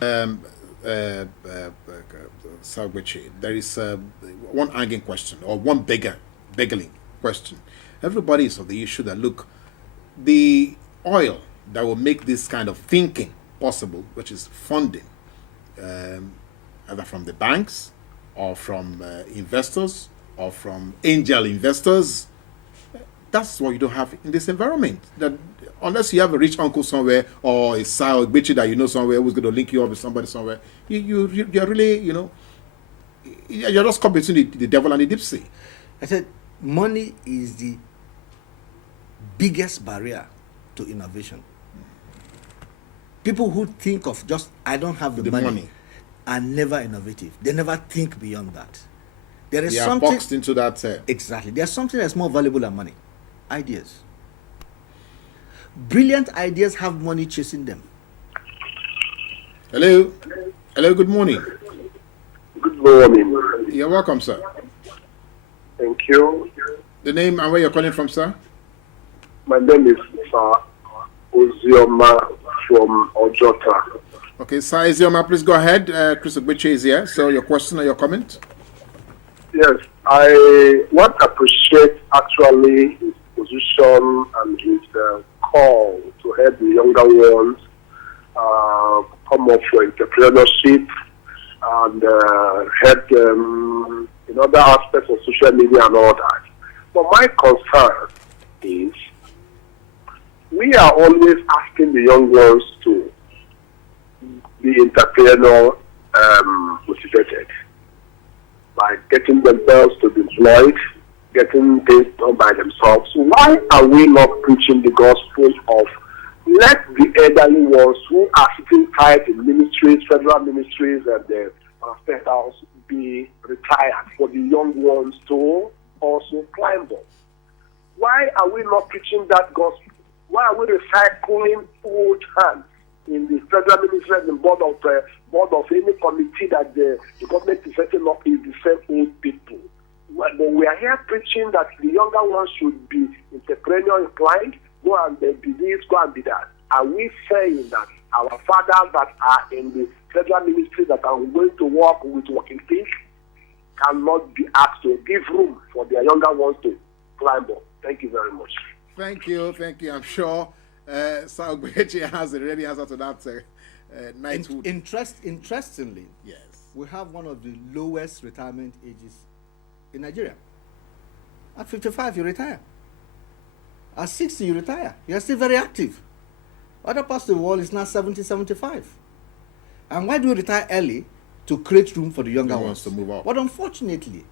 uh, uh, Ogbechei, there is one hanging question or one begging question. Everybody is of the issue that look, the oil that will make this kind of thinking possible, which is funding, either from the banks or from investors or from angel investors. That's what you don't have in this environment. That unless you have a rich uncle somewhere or a Sao Ogbechei that you know somewhere who's going to link you up with somebody somewhere, you're really, you're just caught between the devil and the deep sea. I said money is the biggest barrier to innovation. People who think of just, I don't have the money are never innovative. They never think beyond that. There is something boxed into that. Exactly. There's something that's more valuable than money. Ideas. Brilliant ideas have money chasing them. Hello. Hello, good morning. Good morning. You're welcome, sir. Thank you. The name and where you're calling from, sir? My name is Ozioma from Ojota. Okay, Sir Ozioma, please go ahead. Chris Ogbechei is here. So your question or your comment? Yes, I want to appreciate actually his position and his call to help the younger ones come up for entrepreneurship and help them in other aspects of social media and all that. But my concern is we are always asking the young ones to be entrepreneurial motivated by getting themselves to be employed, getting things done by themselves. Why are we not preaching the gospel of let the elderly ones who are sitting tight in ministries, federal ministries, and the state house be retired for the young ones to also climb up? Why are we not preaching that gospel? Why are we recycling old hands in the federal ministry and board of any committee that the government is setting up is the same old people? But we are here preaching that the younger ones should be entrepreneurial inclined, go and be this, go and be that. Are we saying that our fathers that are in the federal ministry that are going to work with working things cannot be asked to give room for their younger ones to climb up? Thank you very much. Thank you. I'm sure Sir Ogbechei has a ready answer to that. Interestingly, yes, we have one of the lowest retirement ages in Nigeria. At 55, you retire. At 60, you retire. You're still very active. Other parts of the world is now 70, 75. And why do we retire early? To create room for the younger ones to move up. But unfortunately,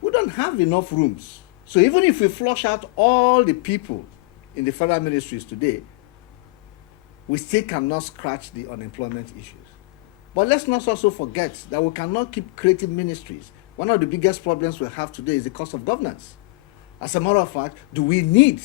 we don't have enough rooms. So even if we flush out all the people in the federal ministries today, we still cannot scratch the unemployment issues. But let's not also forget that we cannot keep creating ministries. One of the biggest problems we have today is the cost of governance. As a matter of fact, do we need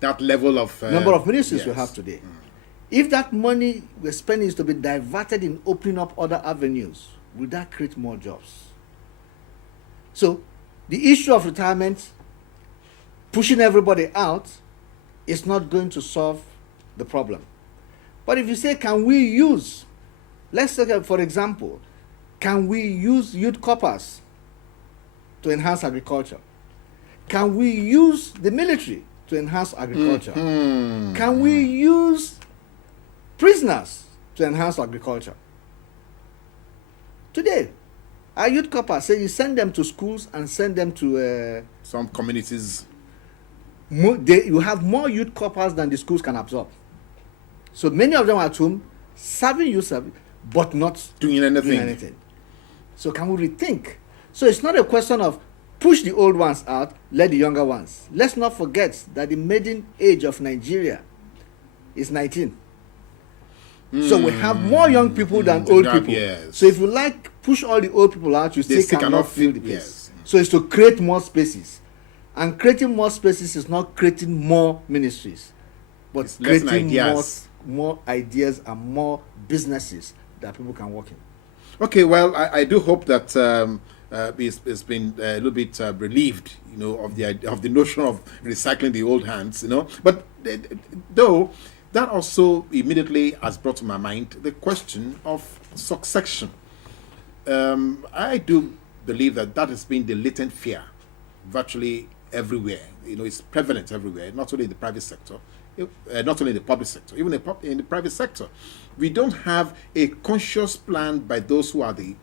that level of number of ministries we have today? If that money we're spending is to be diverted in opening up other avenues, will that create more jobs? So the issue of retirement, pushing everybody out, is not going to solve the problem. But if you say, can we use, let's take for example, can we use youth corpers to enhance agriculture? Can we use the military to enhance agriculture? Can we use prisoners to enhance agriculture? Today, our youth corpers say you send them to schools and send them to some communities. You have more youth corpers than the schools can absorb. So many of them are at home serving youth service, but not doing anything. So can we rethink? So it's not a question of push the old ones out, let the younger ones. Let's not forget that the median age of Nigeria is 19. So we have more young people than old people. Yes. So if you push all the old people out, you still cannot fill the place. Yes. So it's to create more spaces. And creating more spaces is not creating more ministries, but it's creating more ideas and more businesses that people can work in. Okay, well, I do hope that it's been a little bit relieved, of the notion of recycling the old hands, But though that also immediately has brought to my mind the question of succession. I do believe that has been the latent fear virtually everywhere. It's prevalent everywhere, not only in the private sector, not only in the public sector, even in the private sector. We don't have a conscious plan by those who are the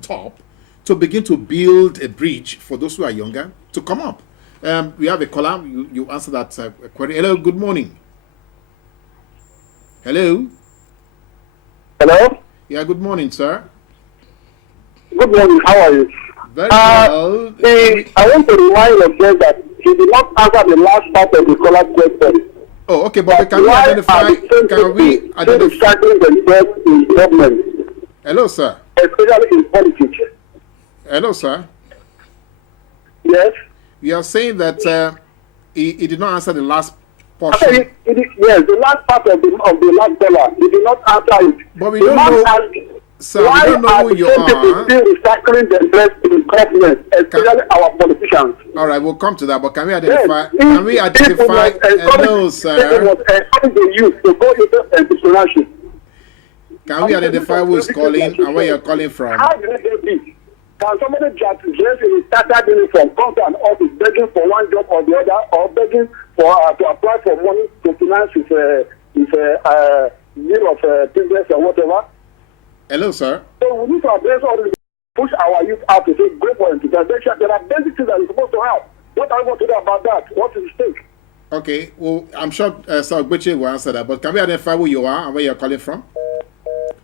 top to begin to build a bridge for those who are younger to come up. We have a caller. You answer that query. Hello, good morning. Hello. Hello? Yeah, good morning, sir. Good morning. How are you? Very well. I want to remind again that he did not answer the last part of the caller's question. Oh, okay, but can we identify? Starting themselves in government? Hello, sir. Especially in politics. Hello, sir. Yes. You are saying that he did not answer the last portion. Yes, the last part of the last caller, he did not answer it. But we don't know. Sir, we don't know who you are. Still recycling themselves in government, especially our politicians. All right, we'll come to that. But can we identify? Yes, can we identify? Hello, sir. It was encouraging the youth to go into entrepreneurship. Can we identify who's calling and where you're calling from? How do they get this? Can somebody just dress in a starter uniform, come to an office begging for one job or the other, or begging for to apply for money to finance his deal of business or whatever? Hello, sir. So we need to address all this, push our youth out to say, go for integration. There are basic things that we're supposed to have. What are we going to do about that? What is the stake? Okay, well, I'm sure Sir Ogbechei will answer that, but can we identify who you are and where you're calling from?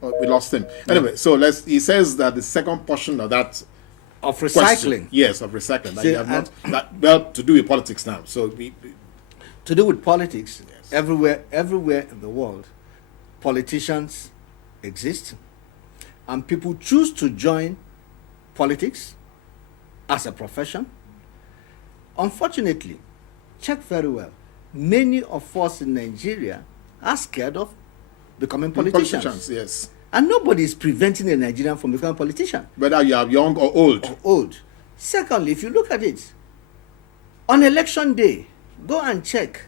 Oh, we lost him. Anyway, so he says that the second portion of that of recycling. Question, yes, of recycling. That you have not to do with politics now. So to do with politics, yes. everywhere in the world, politicians exist, and people choose to join politics as a profession. Unfortunately, check very well, many of us in Nigeria are scared of becoming politicians. Yes. And nobody is preventing a Nigerian from becoming a politician. Whether you are young or old. Secondly, if you look at it, on election day, go and check.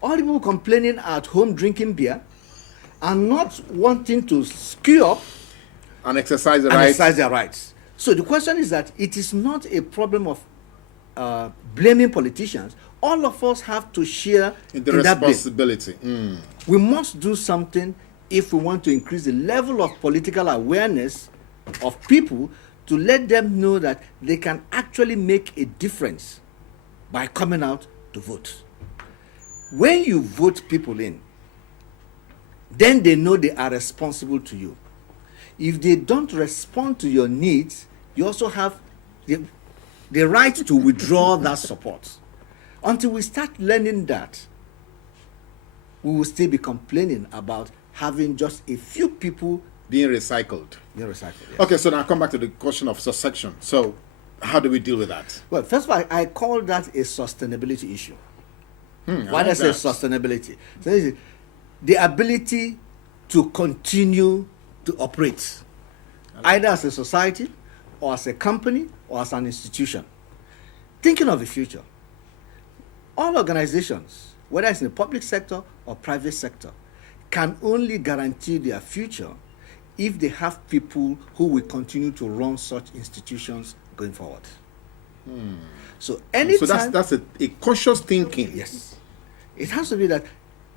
All the people complaining at home drinking beer and not wanting to skew up and exercise their rights. So the question is that it is not a problem of blaming politicians. All of us have to share in the responsibility. We must do something if we want to increase the level of political awareness of people, to let them know that they can actually make a difference by coming out to vote. When you vote people in, then they know they are responsible to you. If they don't respond to your needs, you also have the right to withdraw that support. Until we start learning that, we will still be complaining about having just a few people being recycled. Yes. Okay, so now I'll come back to the question of succession. So how do we deal with that? Well, first of all, I call that a sustainability issue. Why do I say sustainability? So the ability to continue to operate, either as a society or as a company or as an institution. Thinking of the future, all organizations, whether it's in the public sector or private sector, can only guarantee their future if they have people who will continue to run such institutions going forward. So anytime... So that's a conscious thinking. Yes. It has to be that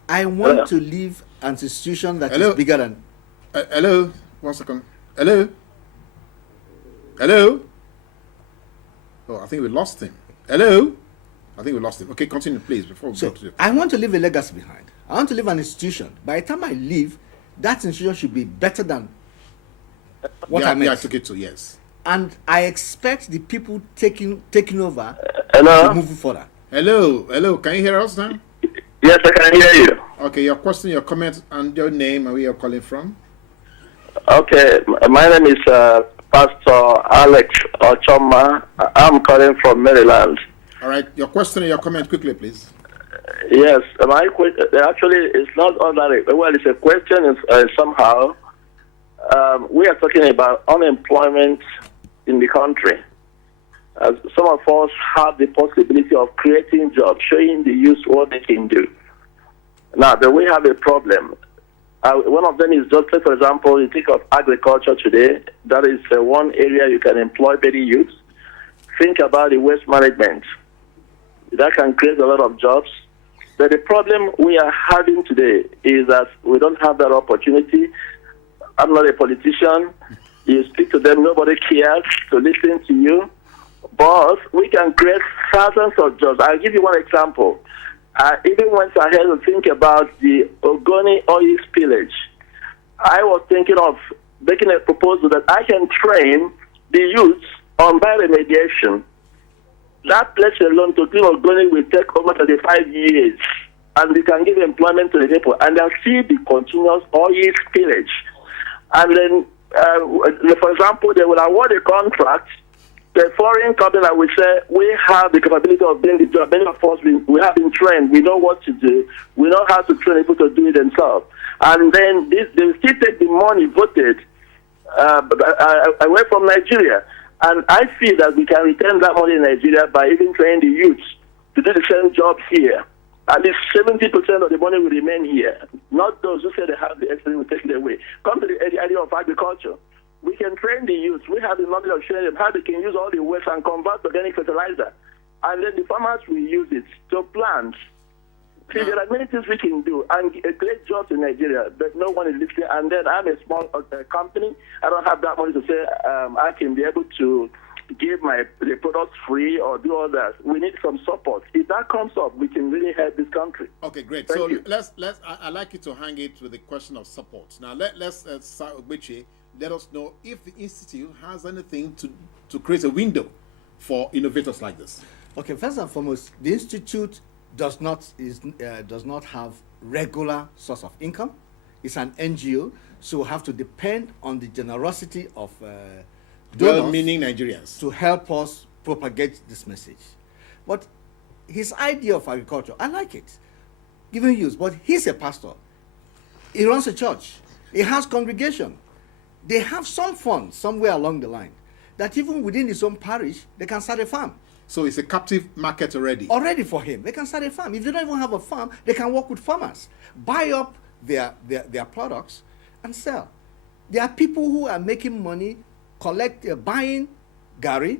I want to leave an institution that is bigger than... hello? 1 second. Hello? Oh, I think we lost him. Hello? I think we lost him. Okay, continue, please, before we go to... I want to leave a legacy behind. I want to leave an institution. By the time I leave, that institution should be better than what I met. I took it to, yes. And I expect the people taking over to move further. Hello, can you hear us now? Yes, I can hear you. Okay, your question, your comment, and your name and where you're calling from. Okay, my name is Pastor Alex Ochoma. I'm calling from Maryland. All right, your question and your comment quickly, please. Yes, my question actually is not ordinary. Well, it's a question somehow. We are talking about unemployment in the country. Some of us have the possibility of creating jobs, showing the youth what they can do. Now, then we have a problem. One of them is just, for example, you think of agriculture today. That is one area you can employ many youths. Think about the waste management. That can create a lot of jobs. But the problem we are having today is that we don't have that opportunity. I'm not a politician. You speak to them, nobody cares to listen to you. But we can create thousands of jobs. I'll give you one example. I even went ahead to think about the Ogoni oil spillage. I was thinking of making a proposal that I can train the youths on bioremediation. That place alone to clean Ogoni will take over 35 years. And we can give employment to the people. And they'll see the continuous oil spillage. And then, for example, they will award a contract. The foreign company that will say, we have the capability of doing the job. Many of us, we have been trained. We know what to do. We know how to train people to do it themselves. And then they still take the money voted away from Nigeria. And I feel that we can return that money in Nigeria by even training the youths to do the same job here. At least 70% of the money will remain here. Not those who say they have the excellence will take it away. Come to the area of agriculture. We can train the youth. We have the knowledge of showing them how they can use all the waste and convert to organic fertilizer. And then the farmers will use it to plant. See, there are many things we can do and create jobs in Nigeria, but no one is listening. And then I'm a small company. I don't have that money to say I can be able to give the products free or do all that. We need some support. If that comes up, we can really help this country. Okay, great. Thank So you. I'd like you to hang it with the question of support. Now let's Ogbechei, let us know if the institute has anything to create a window for innovators like this. Okay, first and foremost, the institute does not have regular source of income. It's an NGO, so we have to depend on the generosity of donors, Well-meaning Nigerians. to help us propagate this message. But his idea of agriculture, I like it, giving use. But he's a pastor. He runs a church. He has congregation. They have some funds somewhere along the line that even within his own parish, they can start a farm. So it's a captive market already. Already for him. They can start a farm. If they don't even have a farm, they can work with farmers, buy up their products and sell. There are people who are making money, buying gari,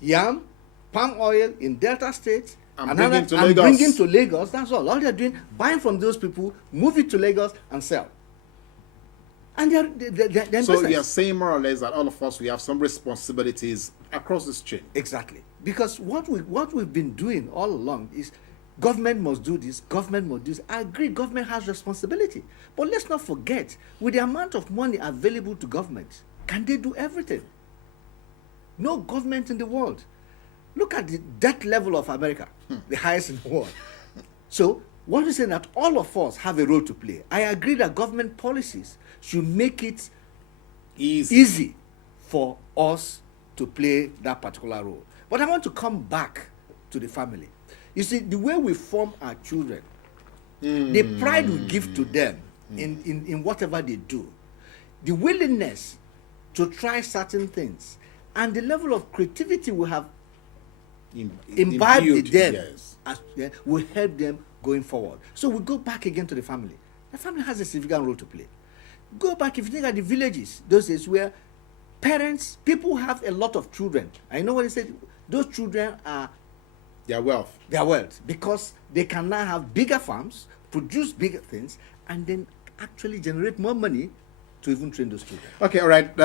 yam, palm oil in Delta states, And bringing to and Lagos. bringing to Lagos. That's all. All they're doing, buying from those people, move it to Lagos and sell. And they're So business. you are saying more or less that all of us, we have some responsibilities across this chain. Exactly. Because what we've been doing all along is government must do this, government must do this. I agree, government has responsibility. But let's not forget, with the amount of money available to government, can they do everything? No government in the world. Look at the debt level of America, the highest in the world. So what we're saying that all of us have a role to play. I agree that government policies should make it easy for us to play that particular role. But I want to come back to the family. You see, the way we form our children, the pride we give to them in whatever they do, the willingness to try certain things, and the level of creativity we have imbibed in them Yes. will help them going forward. So we go back again to the family. The family has a significant role to play. Go back, if you think at the villages, those days where people have a lot of children. I know what he said, those children are Their wealth. their wealth, because they can now have bigger farms, produce bigger things, and then actually generate more money to even train those children. Okay, all right.